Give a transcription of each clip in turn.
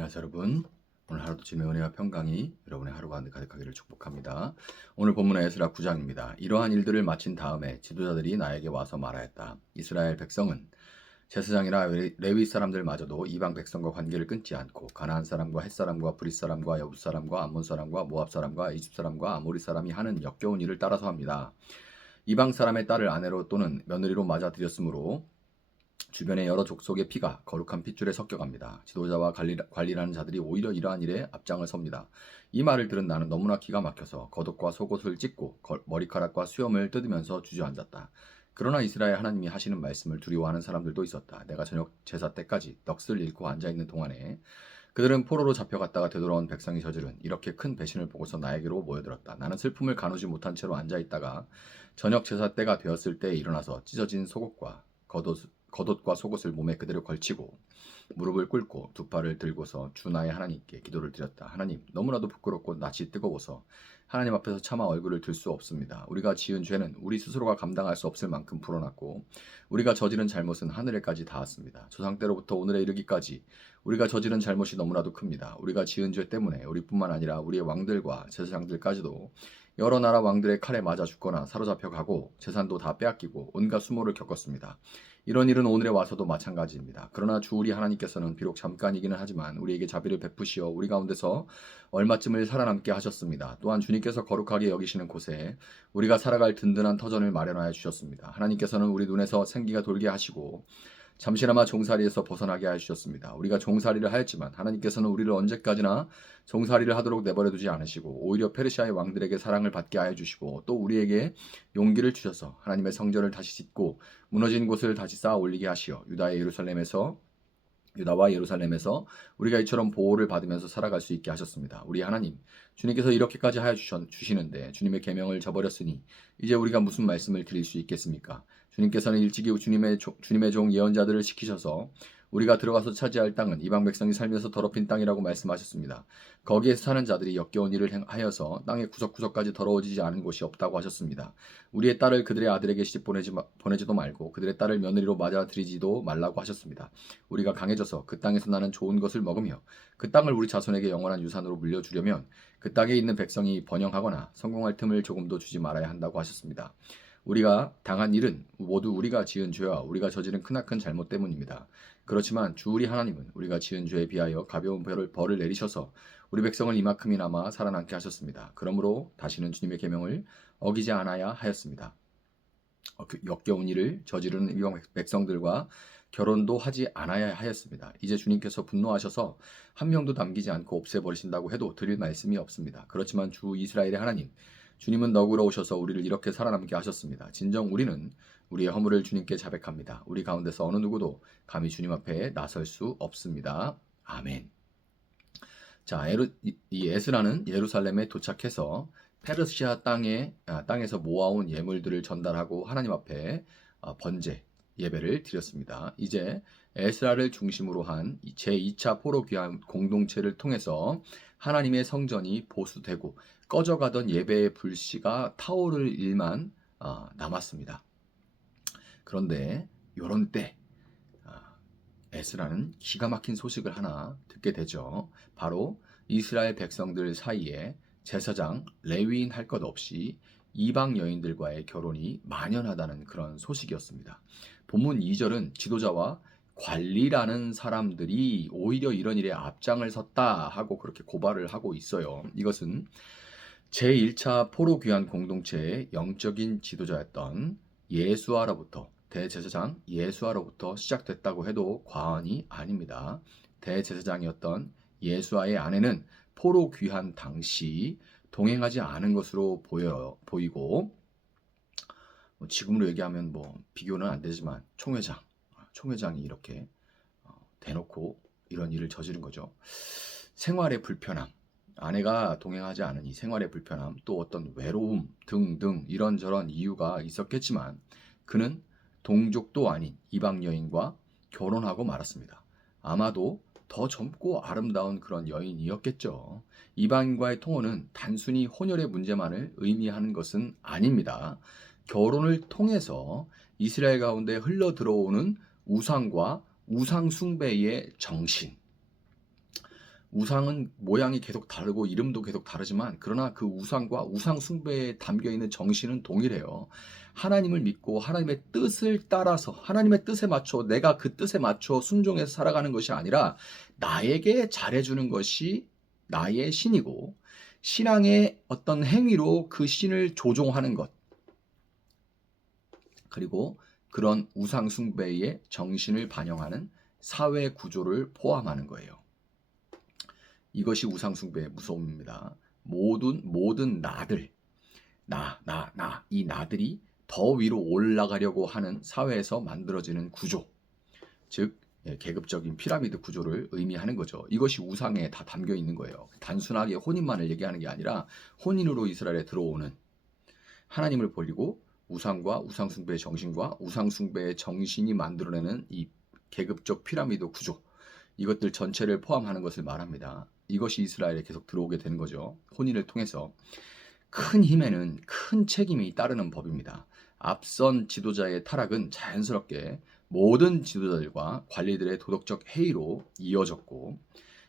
안녕하세요 여러분. 오늘 하루도 주님의 은혜와 평강이 여러분의 하루 가운데 가득하기를 축복합니다. 오늘 본문은 에스라 9장입니다. 이러한 일들을 마친 다음에 지도자들이 나에게 와서 말하였다. 이스라엘 백성은 제사장이나 레위 사람들마저도 이방 백성과 관계를 끊지 않고 가나안 사람과 헷 사람과 브릿 사람과 여부 사람과 암몬 사람과 모압 사람과 이집 사람과 아모리 사람이 하는 역겨운 일을 따라서 합니다. 이방 사람의 딸을 아내로 또는 며느리로 맞아들였으므로 주변의 여러 족속의 피가 거룩한 핏줄에 섞여갑니다. 지도자와 관리라는 자들이 오히려 이러한 일에 앞장을 섭니다. 이 말을 들은 나는 너무나 기가 막혀서 겉옷과 속옷을 찢고 머리카락과 수염을 뜯으면서 주저앉았다. 그러나 이스라엘 하나님이 하시는 말씀을 두려워하는 사람들도 있었다. 내가 저녁 제사 때까지 넋을 잃고 앉아있는 동안에 그들은 포로로 잡혀갔다가 되돌아온 백성이 저지른 이렇게 큰 배신을 보고서 나에게로 모여들었다. 나는 슬픔을 가누지 못한 채로 앉아있다가 저녁 제사 때가 되었을 때에 일어나서 찢어진 속옷과 겉옷과 속옷을 몸에 그대로 걸치고 무릎을 꿇고 두 팔을 들고서 주 나의 하나님께 기도를 드렸다. 하나님, 너무나도 부끄럽고 낯이 뜨거워서 하나님 앞에서 차마 얼굴을 들 수 없습니다. 우리가 지은 죄는 우리 스스로가 감당할 수 없을 만큼 불어났고 우리가 저지른 잘못은 하늘에까지 닿았습니다. 조상 때로부터 오늘에 이르기까지 우리가 저지른 잘못이 너무나도 큽니다. 우리가 지은 죄 때문에 우리뿐만 아니라 우리의 왕들과 제사장들까지도 여러 나라 왕들의 칼에 맞아 죽거나 사로잡혀 가고 재산도 다 빼앗기고 온갖 수모를 겪었습니다. 이런 일은 오늘에 와서도 마찬가지입니다. 그러나 주 우리 하나님께서는 비록 잠깐이기는 하지만 우리에게 자비를 베푸시어 우리 가운데서 얼마쯤을 살아남게 하셨습니다. 또한 주님께서 거룩하게 여기시는 곳에 우리가 살아갈 든든한 터전을 마련하여 주셨습니다. 하나님께서는 우리 눈에서 생기가 돌게 하시고 잠시나마 종살이에서 벗어나게 하셨습니다. 우리가 종살이를 하였지만 하나님께서는 우리를 언제까지나 종살이를 하도록 내버려 두지 않으시고 오히려 페르시아의 왕들에게 사랑을 받게 하여 주시고 또 우리에게 용기를 주셔서 하나님의 성전을 다시 짓고 무너진 곳을 다시 쌓아 올리게 하시어 유다와 예루살렘에서 우리가 이처럼 보호를 받으면서 살아갈 수 있게 하셨습니다. 우리 하나님, 주님께서 이렇게까지 하여 주시는데 주님의 계명을 저버렸으니 이제 우리가 무슨 말씀을 드릴 수 있겠습니까? 주님께서는 일찍이 주님의 종 예언자들을 시키셔서 우리가 들어가서 차지할 땅은 이방 백성이 살면서 더럽힌 땅이라고 말씀하셨습니다. 거기에서 사는 자들이 역겨운 일을 하여서 땅의 구석구석까지 더러워지지 않은 곳이 없다고 하셨습니다. 우리의 딸을 그들의 아들에게 시집 보내지도 말고 그들의 딸을 며느리로 맞아들이지도 말라고 하셨습니다. 우리가 강해져서 그 땅에서 나는 좋은 것을 먹으며 그 땅을 우리 자손에게 영원한 유산으로 물려주려면 그 땅에 있는 백성이 번영하거나 성공할 틈을 조금도 주지 말아야 한다고 하셨습니다. 우리가 당한 일은 모두 우리가 지은 죄와 우리가 저지른 크나큰 잘못 때문입니다. 그렇지만 주 우리 하나님은 우리가 지은 죄에 비하여 가벼운 벌을 내리셔서 우리 백성을 이만큼이나마 살아남게 하셨습니다. 그러므로 다시는 주님의 계명을 어기지 않아야 하였습니다. 역겨운 일을 저지르는 이방 백성들과 결혼도 하지 않아야 하였습니다. 이제 주님께서 분노하셔서 한 명도 남기지 않고 없애버리신다고 해도 드릴 말씀이 없습니다. 그렇지만 주 이스라엘의 하나님, 주님은 너그러우셔서 우리를 이렇게 살아남게 하셨습니다. 진정 우리는 우리의 허물을 주님께 자백합니다. 우리 가운데서 어느 누구도 감히 주님 앞에 나설 수 없습니다. 아멘. 자, 이 에스라는 예루살렘에 도착해서 페르시아 땅에서 모아온 예물들을 전달하고 하나님 앞에 번제 예배를 드렸습니다. 이제 에스라를 중심으로 한 제2차 포로 귀환 공동체를 통해서 하나님의 성전이 보수되고 꺼져가던 예배의 불씨가 타오를 일만 남았습니다. 그런데 이런 때 에스라는 기가 막힌 소식을 하나 듣게 되죠. 바로 이스라엘 백성들 사이에 제사장, 레위인 할 것 없이 이방 여인들과의 결혼이 만연하다는 그런 소식이었습니다. 본문 2절은 지도자와 관리라는 사람들이 오히려 이런 일에 앞장을 섰다 하고 그렇게 고발을 하고 있어요. 이것은 제1차 포로 귀환 공동체의 영적인 지도자였던 예수아로부터 대제사장 예수아로부터 시작됐다고 해도 과언이 아닙니다. 대제사장이었던 예수아의 아내는 포로 귀환 당시 동행하지 않은 것으로 보이고 지금으로 얘기하면 비교는 안 되지만 총회장이 이렇게 대놓고 이런 일을 저지른 거죠. 생활의 불편함, 아내가 동행하지 않으니 생활의 불편함, 또 어떤 외로움 등등 이런저런 이유가 있었겠지만 그는 동족도 아닌 이방 여인과 결혼하고 말았습니다. 아마도 더 젊고 아름다운 그런 여인이었겠죠. 이방인과의 통혼은 단순히 혼혈의 문제만을 의미하는 것은 아닙니다. 결혼을 통해서 이스라엘 가운데 흘러 들어오는 우상과 우상 숭배의 정신, 우상은 모양이 계속 다르고 이름도 계속 다르지만 그러나 그 우상과 우상 숭배에 담겨 있는 정신은 동일해요. 하나님을 믿고 하나님의 뜻을 따라서 하나님의 뜻에 맞춰 내가 그 뜻에 맞춰 순종해서 살아가는 것이 아니라 나에게 잘해주는 것이 나의 신이고 신앙의 어떤 행위로 그 신을 조종하는 것 그리고 그런 우상 숭배의 정신을 반영하는 사회 구조를 포함하는 거예요. 이것이 우상 숭배의 무서움입니다. 모든 나들, 이 나들이 더 위로 올라가려고 하는 사회에서 만들어지는 구조, 즉 계급적인 피라미드 구조를 의미하는 거죠. 이것이 우상에 다 담겨 있는 거예요. 단순하게 혼인만을 얘기하는 게 아니라 혼인으로 이스라엘에 들어오는 하나님을 버리고 우상과 우상 숭배의 정신과 우상 숭배의 정신이 만들어내는 이 계급적 피라미드 구조, 이것들 전체를 포함하는 것을 말합니다. 이것이 이스라엘에 계속 들어오게 되는 거죠. 혼인을 통해서. 큰 힘에는 큰 책임이 따르는 법입니다. 앞선 지도자의 타락은 자연스럽게 모든 지도자들과 관리들의 도덕적 해이로 이어졌고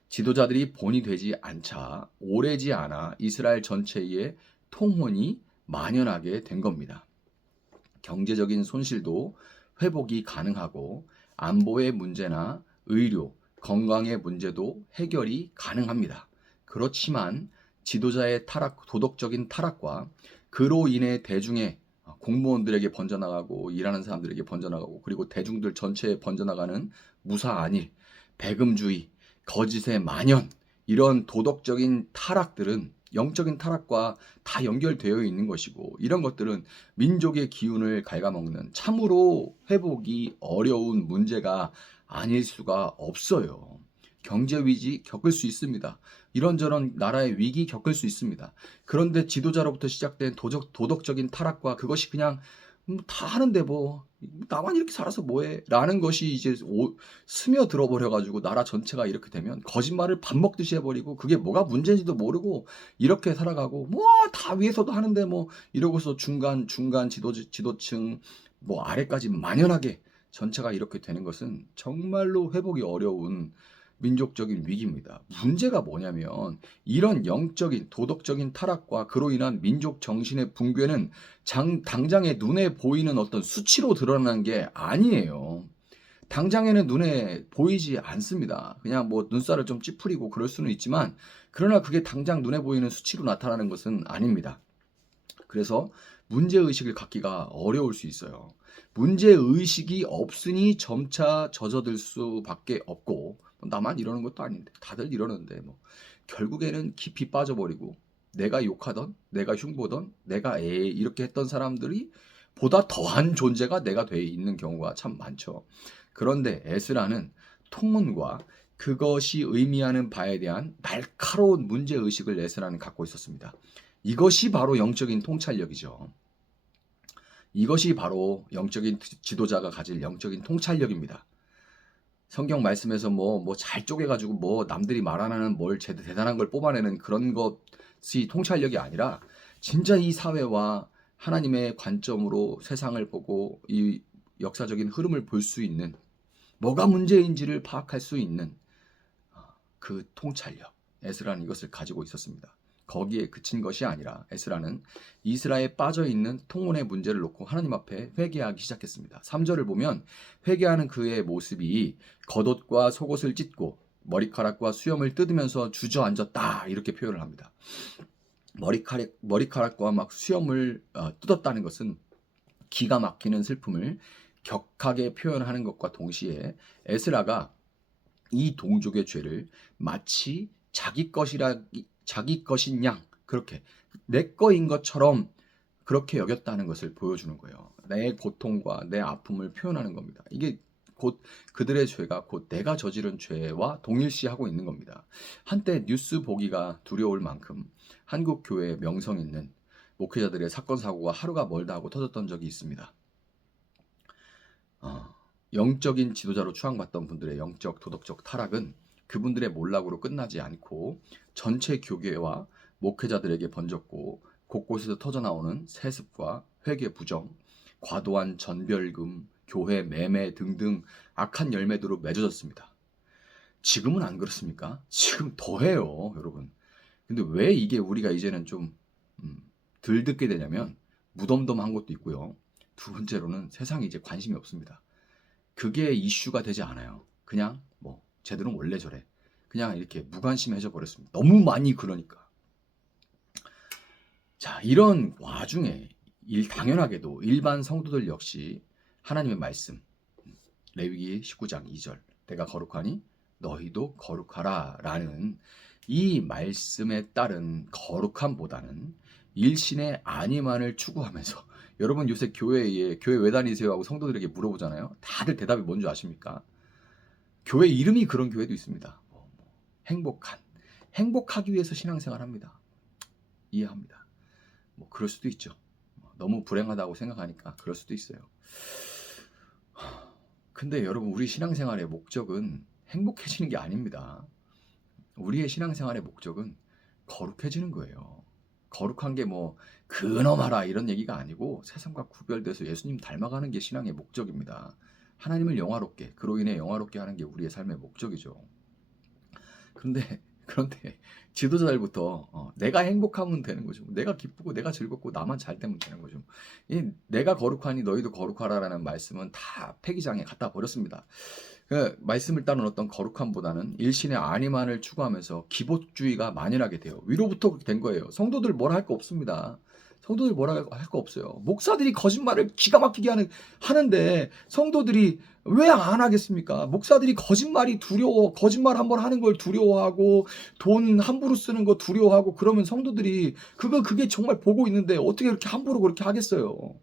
지도자들이 본이 되지 않자 오래지 않아 이스라엘 전체에 통혼이 만연하게 된 겁니다. 경제적인 손실도 회복이 가능하고 안보의 문제나 의료, 건강의 문제도 해결이 가능합니다. 그렇지만 지도자의 타락, 도덕적인 타락과 그로 인해 대중의 공무원들에게 번져나가고 일하는 사람들에게 번져나가고 그리고 대중들 전체에 번져나가는 무사안일, 배금주의, 거짓의 만연 이런 도덕적인 타락들은 영적인 타락과 다 연결되어 있는 것이고 이런 것들은 민족의 기운을 갉아먹는 참으로 회복이 어려운 문제가 아닐 수가 없어요. 경제 위기 겪을 수 있습니다. 이런저런 나라의 위기 겪을 수 있습니다. 그런데 지도자로부터 시작된 도덕적인 타락과 그것이 그냥 다 하는데 뭐 나만 이렇게 살아서 뭐해 라는 것이 이제 스며들어 버려가지고 나라 전체가 이렇게 되면 거짓말을 밥 먹듯이 해버리고 그게 뭐가 문제인지도 모르고 이렇게 살아가고 뭐 다 위에서도 하는데 뭐 이러고서 중간 지도층 뭐 아래까지 만연하게 전체가 이렇게 되는 것은 정말로 회복이 어려운 민족적인 위기입니다. 문제가 뭐냐면 이런 영적인 도덕적인 타락과 그로 인한 민족 정신의 붕괴는 당장에 눈에 보이는 어떤 수치로 드러나는 게 아니에요. 당장에는 눈에 보이지 않습니다. 그냥 뭐 눈살을 좀 찌푸리고 그럴 수는 있지만 그러나 그게 당장 눈에 보이는 수치로 나타나는 것은 아닙니다. 그래서 문제의식을 갖기가 어려울 수 있어요. 문제의식이 없으니 점차 젖어들 수밖에 없고 나만 이러는 것도 아닌데 다들 이러는데 뭐 결국에는 깊이 빠져버리고 내가 욕하던 내가 흉보던 내가 이렇게 했던 사람들이 보다 더한 존재가 내가 돼 있는 경우가 참 많죠. 그런데 에스라는 통혼과 그것이 의미하는 바에 대한 날카로운 문제의식을 에스라는 갖고 있었습니다. 이것이 바로 영적인 통찰력이죠. 이것이 바로 영적인 지도자가 가질 영적인 통찰력입니다. 성경 말씀에서 뭐 잘 쪼개가지고 뭐 남들이 말 안 하는 뭘 대단한 걸 뽑아내는 그런 것이 통찰력이 아니라 진짜 이 사회와 하나님의 관점으로 세상을 보고 이 역사적인 흐름을 볼 수 있는 뭐가 문제인지를 파악할 수 있는 그 통찰력, 에스라는 이것을 가지고 있었습니다. 거기에 그친 것이 아니라 에스라는 이스라엘에 빠져있는 통혼의 문제를 놓고 하나님 앞에 회개하기 시작했습니다. 3절을 보면 회개하는 그의 모습이 겉옷과 속옷을 찢고 머리카락과 수염을 뜯으면서 주저앉았다 이렇게 표현을 합니다. 머리카락과 막 수염을 뜯었다는 것은 기가 막히는 슬픔을 격하게 표현하는 것과 동시에 에스라가 이 동족의 죄를 마치 자기 것인 양 그렇게 내 거인 것처럼 그렇게 여겼다는 것을 보여주는 거예요. 내 고통과 내 아픔을 표현하는 겁니다. 이게 곧 그들의 죄가 곧 내가 저지른 죄와 동일시하고 있는 겁니다. 한때 뉴스 보기가 두려울 만큼 한국 교회에 명성 있는 목회자들의 사건 사고가 하루가 멀다 하고 터졌던 적이 있습니다. 영적인 지도자로 추앙받던 분들의 영적 도덕적 타락은 그분들의 몰락으로 끝나지 않고 전체 교계와 목회자들에게 번졌고 곳곳에서 터져나오는 세습과 회계 부정, 과도한 전별금, 교회 매매 등등 악한 열매들로 맺어졌습니다. 지금은 안 그렇습니까? 지금 더해요, 여러분. 근데 왜 이게 우리가 이제는 좀 덜 듣게 되냐면 무덤덤한 것도 있고요. 두 번째로는 세상에 이제 관심이 없습니다. 그게 이슈가 되지 않아요. 그냥 뭐 쟤들은 원래 저래. 그냥 이렇게 무관심해져 버렸습니다. 너무 많이 그러니까. 자, 이런 와중에 당연하게도 일반 성도들 역시 하나님의 말씀, 레위기 19장 2절, 내가 거룩하니 너희도 거룩하라 라는 이 말씀에 따른 거룩함보다는 일신의 안위만을 추구하면서 여러분 요새 교회 왜 다니세요 하고 성도들에게 물어보잖아요. 다들 대답이 뭔지 아십니까? 교회 이름이 그런 교회도 있습니다. 행복하기 위해서 신앙생활합니다. 이해합니다. 뭐 그럴 수도 있죠. 너무 불행하다고 생각하니까 그럴 수도 있어요. 근데 여러분, 우리 신앙생활의 목적은 행복해지는 게 아닙니다. 우리의 신앙생활의 목적은 거룩해지는 거예요. 거룩한 게 뭐 근엄하라 이런 얘기가 아니고 세상과 구별돼서 예수님 닮아가는 게 신앙의 목적입니다. 하나님을 영화롭게, 그로 인해 영화롭게 하는 게 우리의 삶의 목적이죠. 그런데 지도자들부터 내가 행복하면 되는 거죠. 내가 기쁘고 내가 즐겁고 나만 잘 되면 되는 거죠. 내가 거룩하니 너희도 거룩하라라는 말씀은 다 폐기장에 갖다 버렸습니다. 그 말씀을 따른 어떤 거룩함보다는 일신의 안위만을 추구하면서 기복주의가 만연하게 돼요. 위로부터 된 거예요. 성도들 뭐라 할 거 없습니다. 성도들 뭐라 할 거 없어요. 목사들이 거짓말을 기가 막히게 하는데 성도들이 왜 안 하겠습니까? 목사들이 거짓말이 두려워, 거짓말 한번 하는 걸 두려워하고 돈 함부로 쓰는 거 두려워하고 그러면 성도들이 그게 정말 보고 있는데 어떻게 그렇게 함부로 그렇게 하겠어요?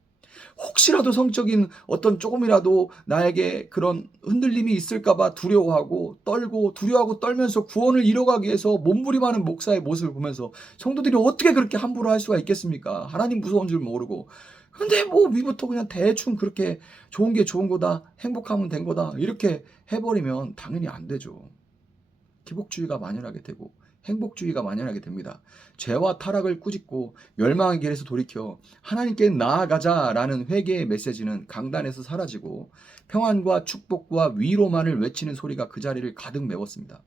혹시라도 성적인 어떤 조금이라도 나에게 그런 흔들림이 있을까봐 두려워하고 떨면서 구원을 이뤄가기 위해서 몸부림하는 목사의 모습을 보면서 성도들이 어떻게 그렇게 함부로 할 수가 있겠습니까? 하나님 무서운 줄 모르고. 근데 뭐 위부터 그냥 대충 그렇게 좋은 게 좋은 거다, 행복하면 된 거다 이렇게 해버리면 당연히 안 되죠. 기복주의가 만연하게 되고 행복주의가 만연하게 됩니다. 죄와 타락을 꾸짖고 멸망의 길에서 돌이켜 하나님께 나아가자라는 회개의 메시지는 강단에서 사라지고 평안과 축복과 위로만을 외치는 소리가 그 자리를 가득 메웠습니다.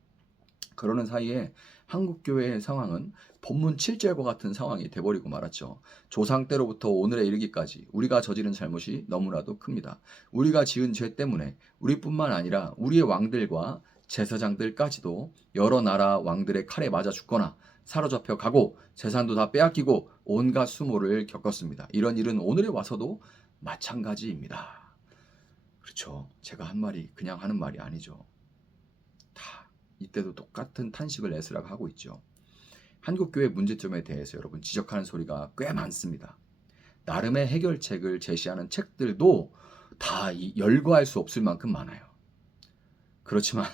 그러는 사이에 한국교회의 상황은 본문 7절과 같은 상황이 돼버리고 말았죠. 조상 때로부터 오늘에 이르기까지 우리가 저지른 잘못이 너무나도 큽니다. 우리가 지은 죄 때문에 우리뿐만 아니라 우리의 왕들과 제사장들까지도 여러 나라 왕들의 칼에 맞아 죽거나 사로잡혀 가고 재산도 다 빼앗기고 온갖 수모를 겪었습니다. 이런 일은 오늘에 와서도 마찬가지입니다. 그렇죠. 제가 한 말이 그냥 하는 말이 아니죠. 다 이때도 똑같은 탄식을 에스라가 하고 있죠. 한국교회 문제점에 대해서 여러분 지적하는 소리가 꽤 많습니다. 나름의 해결책을 제시하는 책들도 다 열거할 수 없을 만큼 많아요. 그렇지만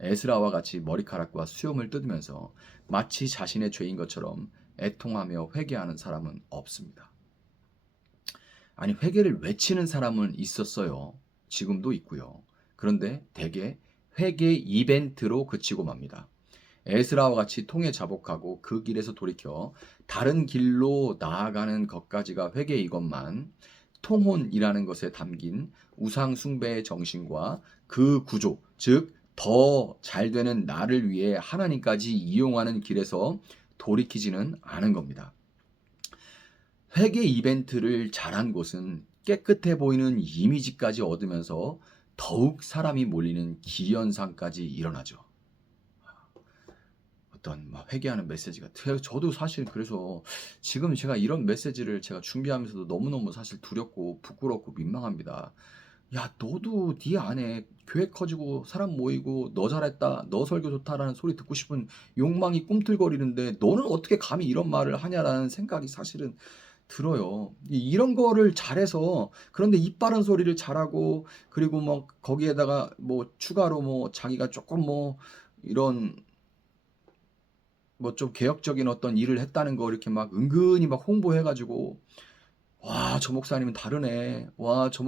에스라와 같이 머리카락과 수염을 뜯으면서 마치 자신의 죄인 것처럼 애통하며 회개하는 사람은 없습니다. 아니, 회개를 외치는 사람은 있었어요. 지금도 있고요. 그런데 대개 회개 이벤트로 그치고 맙니다. 에스라와 같이 통에 자복하고 그 길에서 돌이켜 다른 길로 나아가는 것까지가 회개이건만 통혼이라는 것에 담긴 우상 숭배의 정신과 그 구조, 즉 더 잘되는 나를 위해 하나님까지 이용하는 길에서 돌이키지는 않은 겁니다. 회개 이벤트를 잘한 곳은 깨끗해 보이는 이미지까지 얻으면서 더욱 사람이 몰리는 기현상까지 일어나죠. 어떤 회개하는 메시지가. 저도 사실 그래서 지금 제가 이런 메시지를 제가 준비하면서도 너무너무 사실 두렵고 부끄럽고 민망합니다. 야, 너도 네 안에 교회 커지고 사람 모이고 너 잘했다, 너 설교 좋다라는 소리 듣고 싶은 욕망이 꿈틀거리는데 너는 어떻게 감히 이런 말을 하냐라는 생각이 사실은 들어요. 이런 거를 잘해서 그런데 입 바른 소리를 잘하고 그리고 뭐 거기에다가 뭐 추가로 뭐 자기가 조금 뭐 이런 뭐 좀 개혁적인 어떤 일을 했다는 거 이렇게 막 은근히 막 홍보해가지고 와, 저 목사님은 다르네. 와, 저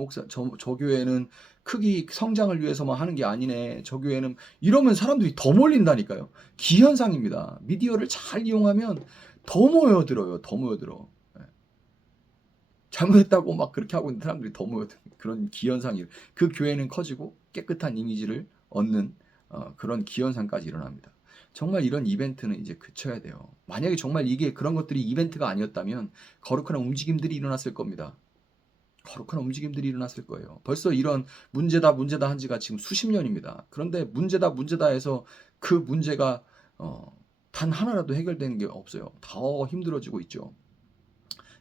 교회는 크기 성장을 위해서만 하는 게 아니네. 저 교회는 이러면 사람들이 더 몰린다니까요. 기현상입니다. 미디어를 잘 이용하면 더 모여들어요. 더 모여들어. 예. 잘못했다고 막 그렇게 하고 있는 사람들이 더 모여드는 그런 기현상이. 그 교회는 커지고 깨끗한 이미지를 얻는 그런 기현상까지 일어납니다. 정말 이런 이벤트는 이제 그쳐야 돼요. 만약에 정말 이게 그런 것들이 이벤트가 아니었다면 거룩한 움직임들이 일어났을 겁니다. 거룩한 움직임들이 일어났을 거예요. 벌써 이런 문제다 문제다 한 지가 지금 수십 년입니다. 그런데 문제다 문제다 해서 그 문제가 단 하나라도 해결되는 게 없어요. 더 힘들어지고 있죠.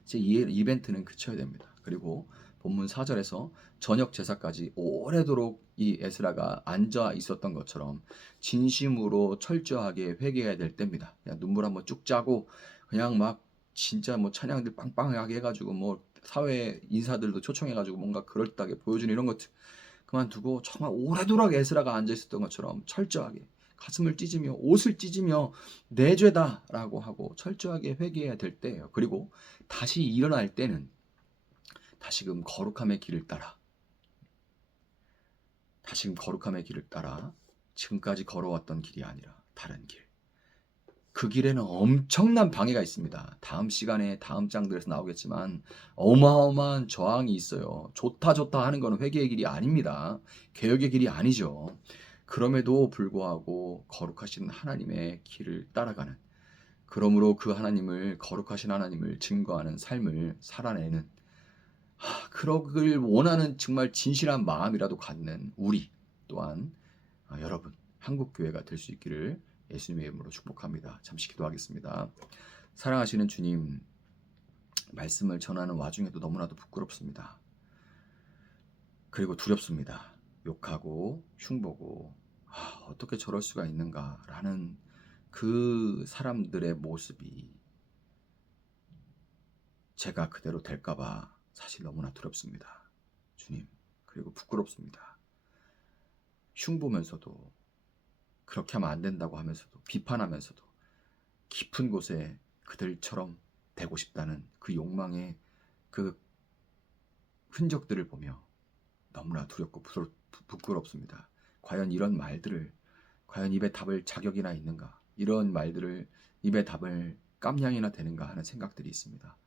이제 이 이벤트는 그쳐야 됩니다. 그리고 본문 4절에서 저녁 제사까지 오래도록 이 에스라가 앉아 있었던 것처럼 진심으로 철저하게 회개해야 될 때입니다. 그냥 눈물 한번 쭉 짜고 그냥 막 진짜 뭐 찬양들 빵빵하게 해가지고 뭐 사회 인사들도 초청해가지고 뭔가 그럴듯하게 보여주는 이런 것 그만두고 정말 오래도록 에스라가 앉아 있었던 것처럼 철저하게 가슴을 찢으며 옷을 찢으며 내 죄다라고 하고 철저하게 회개해야 될 때예요. 그리고 다시 일어날 때는 다시금 거룩함의 길을 따라 지금까지 걸어왔던 길이 아니라 다른 길. 그 길에는 엄청난 방해가 있습니다. 다음 시간에 다음 장들에서 나오겠지만 어마어마한 저항이 있어요. 좋다 하는 건 회개의 길이 아닙니다. 개혁의 길이 아니죠. 그럼에도 불구하고 거룩하신 하나님의 길을 따라가는, 그러므로 그 하나님을, 거룩하신 하나님을 증거하는 삶을 살아내는, 그러길 원하는 정말 진실한 마음이라도 갖는 우리 또한 여러분 한국교회가 될 수 있기를 예수님의 이름으로 축복합니다. 잠시 기도하겠습니다. 사랑하시는 주님, 말씀을 전하는 와중에도 너무나도 부끄럽습니다. 그리고 두렵습니다. 욕하고 흉보고 어떻게 저럴 수가 있는가라는 그 사람들의 모습이 제가 그대로 될까봐 사실 너무나 두렵습니다. 주님, 그리고 부끄럽습니다. 흉보면서도, 그렇게 하면 안 된다고 하면서도, 비판하면서도 깊은 곳에 그들처럼 되고 싶다는 그 욕망의 그 흔적들을 보며 너무나 두렵고 부끄럽습니다. 과연 이런 말들을, 과연 입에 답을 자격이나 있는가, 이런 말들을 입에 답을 깜냥이나 되는가 하는 생각들이 있습니다.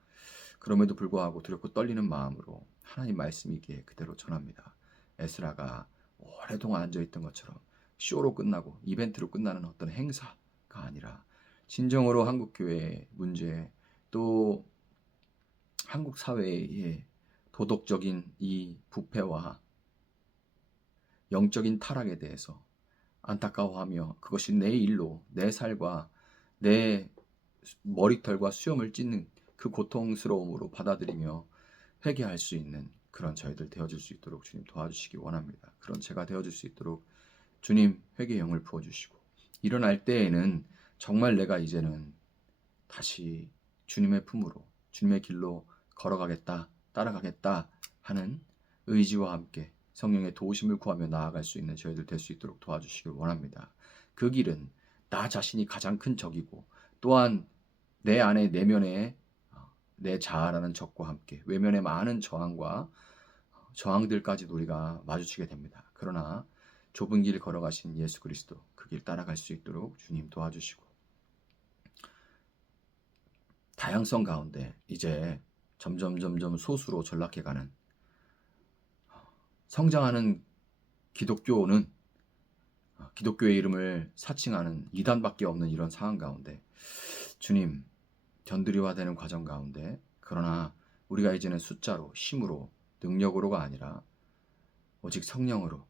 그럼에도 불구하고 두렵고 떨리는 마음으로 하나님 말씀이기에 그대로 전합니다. 에스라가 오랫동안 앉아있던 것처럼 쇼로 끝나고 이벤트로 끝나는 어떤 행사가 아니라 진정으로 한국교회의 문제, 또 한국 사회의 도덕적인 이 부패와 영적인 타락에 대해서 안타까워하며 그것이 내 일로, 내 살과 내 머리털과 수염을 찢는 그 고통스러움으로 받아들이며 회개할 수 있는 그런 저희들 되어줄 수 있도록 주님 도와주시기 원합니다. 그런 제가 되어줄 수 있도록 주님 회개의 영을 부어주시고, 일어날 때에는 정말 내가 이제는 다시 주님의 품으로, 주님의 길로 걸어가겠다, 따라가겠다 하는 의지와 함께 성령의 도우심을 구하며 나아갈 수 있는 저희들 될 수 있도록 도와주시길 원합니다. 그 길은 나 자신이 가장 큰 적이고, 또한 내 안에 내면에 내 자아라는 적과 함께 외면의 많은 저항들까지도 우리가 마주치게 됩니다. 그러나 좁은 길 걸어가신 예수 그리스도, 그 길 따라갈 수 있도록 주님 도와주시고, 다양성 가운데 이제 점점 소수로 전락해가는, 성장하는 기독교는 기독교의 이름을 사칭하는 이단밖에 없는 이런 상황 가운데 주님 견들이화되는 과정 가운데, 그러나 우리가 이제는 숫자로, 힘으로, 능력으로가 아니라 오직 성령으로,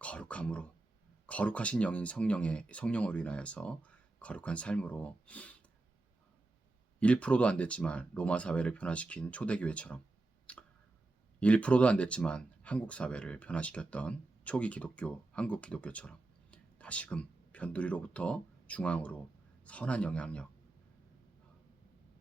거룩함으로, 거룩하신 영인 성령으로 인하여서 거룩한 삶으로 1%도 안 됐지만 로마 사회를 변화시킨 초대교회처럼, 1%도 안 됐지만 한국 사회를 변화시켰던 초기 기독교, 한국 기독교처럼 다시금 변두리로부터 중앙으로 선한 영향력,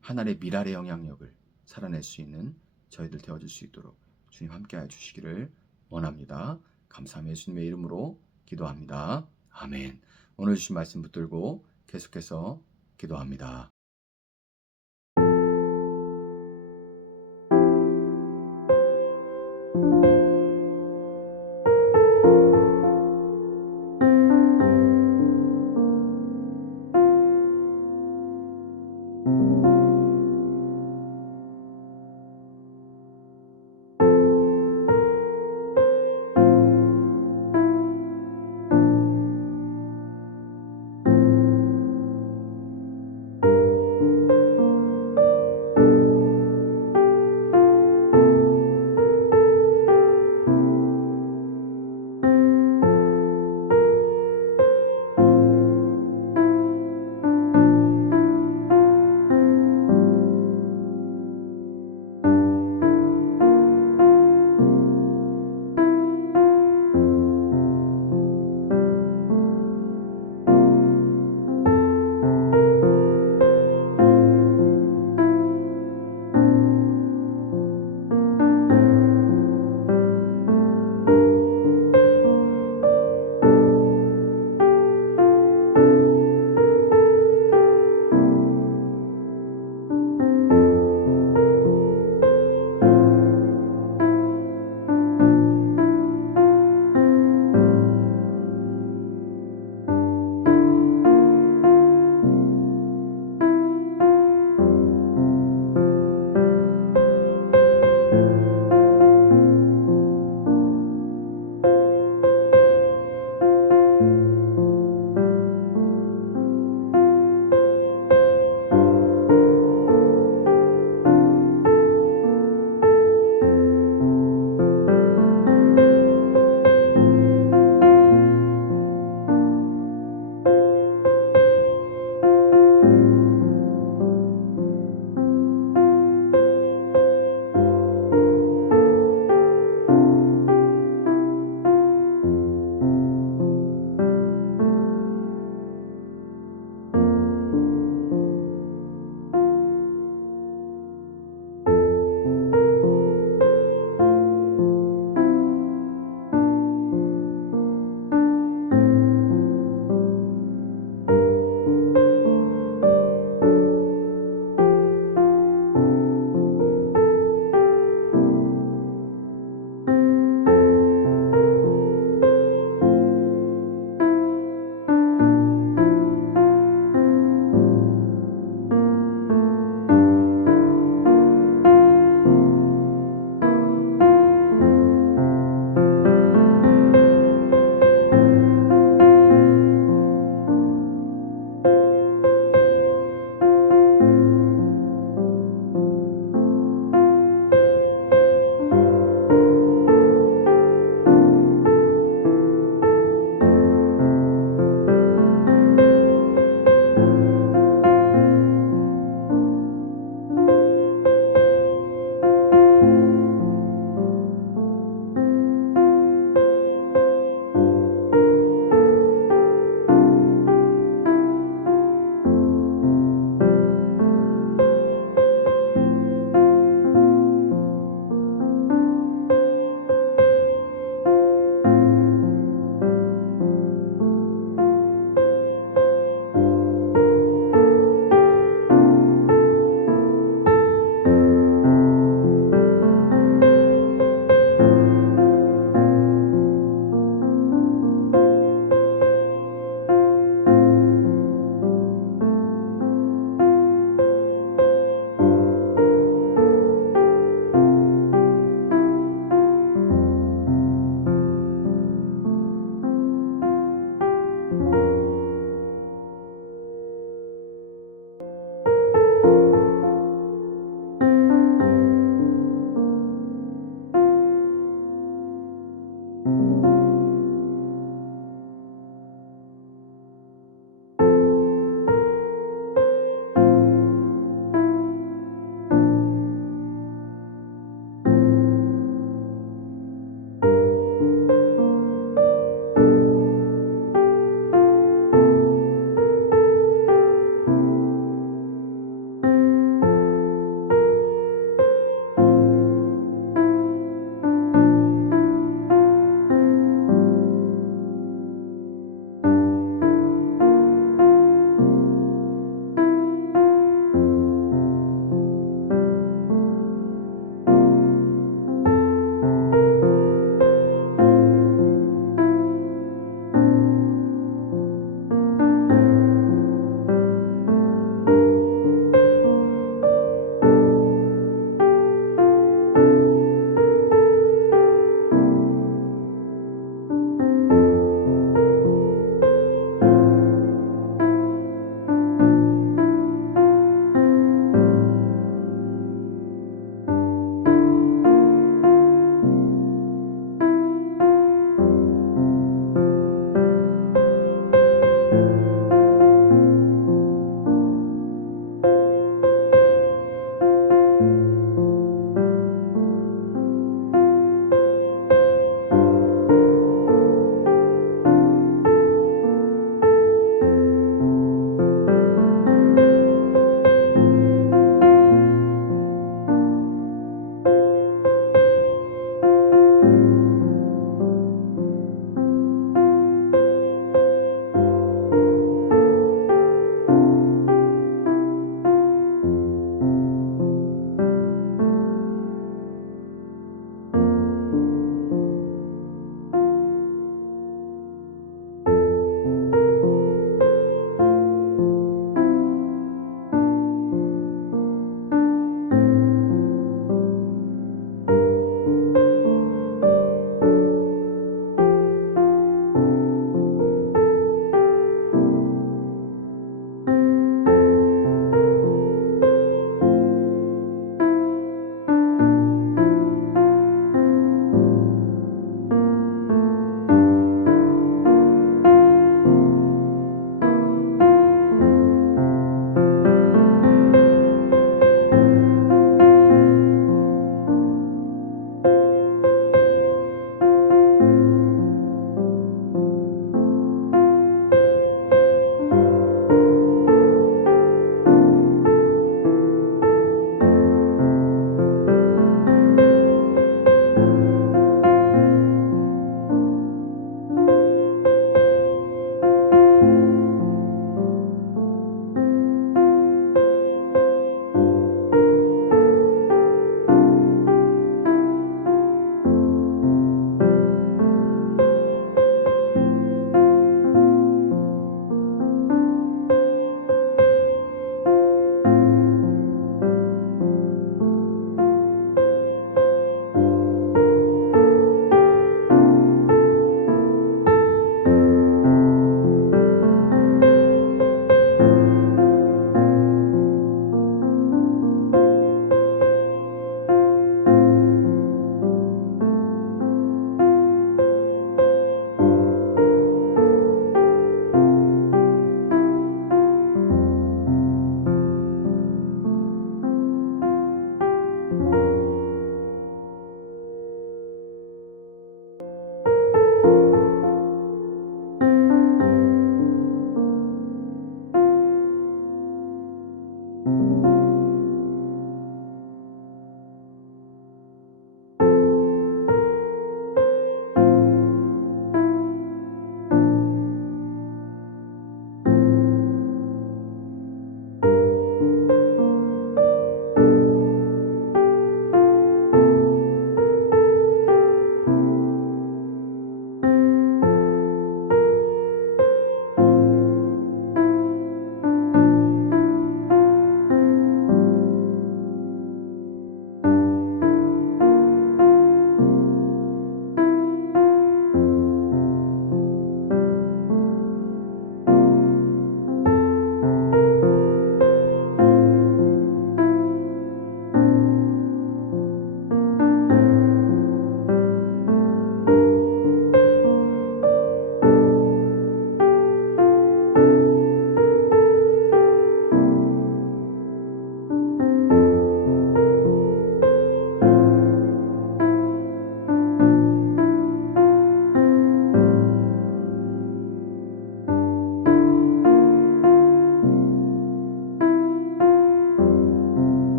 하나님의 미랄의 영향력을 살아낼 수 있는 저희들 되어줄 수 있도록 주님 함께하여 주시기를 원합니다. 감사하며 예수님의 이름으로 기도합니다. 아멘. 오늘 주신 말씀 붙들고 계속해서 기도합니다.